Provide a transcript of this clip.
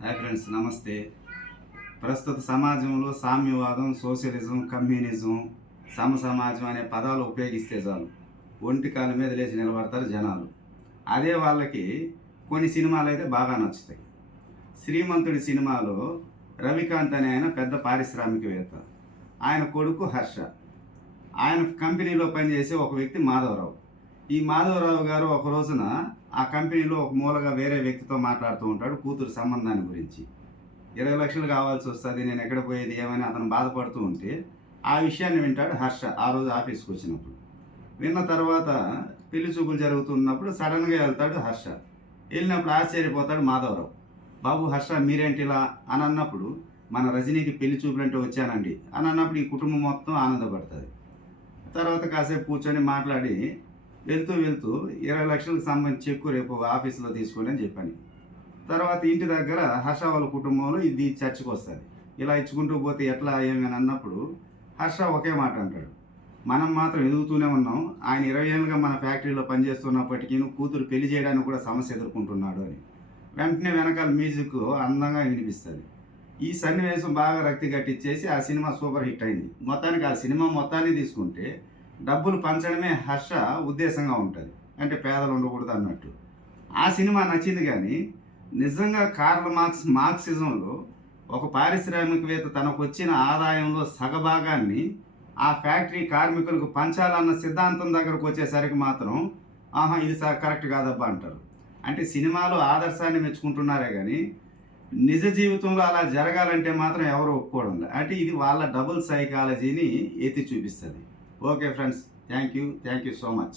Hi friends, నమస్తే. ప్రస్తుత సమాజంలో సామ్యవాదం, సోషలిజం, కమ్యూనిజం, సమసమాజం అనే పదాలు ఉపయోగిస్తే చాలు ఒంటి కాళ్ళ మీద లేచి నిలబడతారు జనాలు. అదే వాళ్ళకి కొన్ని సినిమాలు అయితే బాగా నచ్చుతాయి. శ్రీమంతుడి సినిమాలో రవికాంత్ అనే ఆయన పెద్ద పారిశ్రామికవేత్త. ఆయన కొడుకు హర్ష. ఆయన కంపెనీలో పనిచేసే ఒక వ్యక్తి మాధవరావు. ఈ మాధవరావు గారు ఒక రోజున ఆ కంపెనీలో ఒక మూలగా వేరే వ్యక్తితో మాట్లాడుతూ ఉంటాడు కూతురు సంబంధాన్ని గురించి. 20 లక్షలు కావాల్సి వస్తుంది, నేను ఎక్కడ పోయేది ఏమని అతను బాధపడుతూ ఉంటే ఆ విషయాన్ని వింటాడు హర్ష ఆ రోజు ఆఫీస్కి వచ్చినప్పుడు. విన్న తర్వాత పెళ్లి చూపులు జరుగుతున్నప్పుడు సడన్గా వెళ్తాడు హర్ష. వెళ్ళినప్పుడు ఆశ్చర్యపోతాడు మాధవరావు. బాబు హర్ష, మీరేంటి ఇలా అని అన్నప్పుడు, మన రజనీకి పెళ్లి చూపులు అంటే వచ్చానండి అని అన్నప్పుడు ఈ కుటుంబం మొత్తం ఆనందపడుతుంది. తర్వాత కాసేపు కూర్చొని మాట్లాడి వెళ్తూ వెళ్తూ 20 లక్షలకు సంబంధించి చెక్కు రేపు ఆఫీసులో తీసుకోండి అని చెప్పాను. తర్వాత ఇంటి దగ్గర హర్ష వాళ్ళ కుటుంబంలో ఇది చర్చకు వస్తుంది. ఇలా ఇచ్చుకుంటూ పోతే ఎట్లా ఏమని అన్నప్పుడు హర్ష ఒకే మాట అంటాడు, మనం మాత్రం ఎదుగుతూనే ఉన్నాం, ఆయన 20 ఏళ్ళుగా మన ఫ్యాక్టరీలో పనిచేస్తున్నప్పటికీ కూతురు పెళ్లి చేయడానికి కూడా సమస్య ఎదుర్కొంటున్నాడు అని. వెంటనే వెనకాల మ్యూజిక్ అందంగా వినిపిస్తుంది. ఈ సన్నివేశం బాగా రక్తి కట్టించేసి ఆ సినిమా సూపర్ హిట్ అయింది. మొత్తానికి ఆ సినిమా మొత్తాన్ని తీసుకుంటే డబ్బులు పంచడమే హర్ష ఉద్దేశంగా ఉంటుంది, అంటే పేదలు ఉండకూడదు అన్నట్టు. ఆ సినిమా నచ్చింది. కానీ నిజంగా మార్క్సిజంలో ఒక పారిశ్రామికవేత్త తనకు వచ్చిన ఆదాయంలో సగభాగాన్ని ఆ ఫ్యాక్టరీ కార్మికులకు పంచాలన్న సిద్ధాంతం దగ్గరకు వచ్చేసరికి మాత్రం ఇది కరెక్ట్ కాదబ్బా అంటారు. అంటే సినిమాలో ఆదర్శాన్ని మెచ్చుకుంటున్నారే కానీ నిజ జీవితంలో అలా జరగాలంటే మాత్రం ఎవరు ఒప్పుకోవడం లేదు. అంటే ఇది వాళ్ళ డబుల్ సైకాలజీని ఎత్తి చూపిస్తుంది. Okay friends, thank you so much.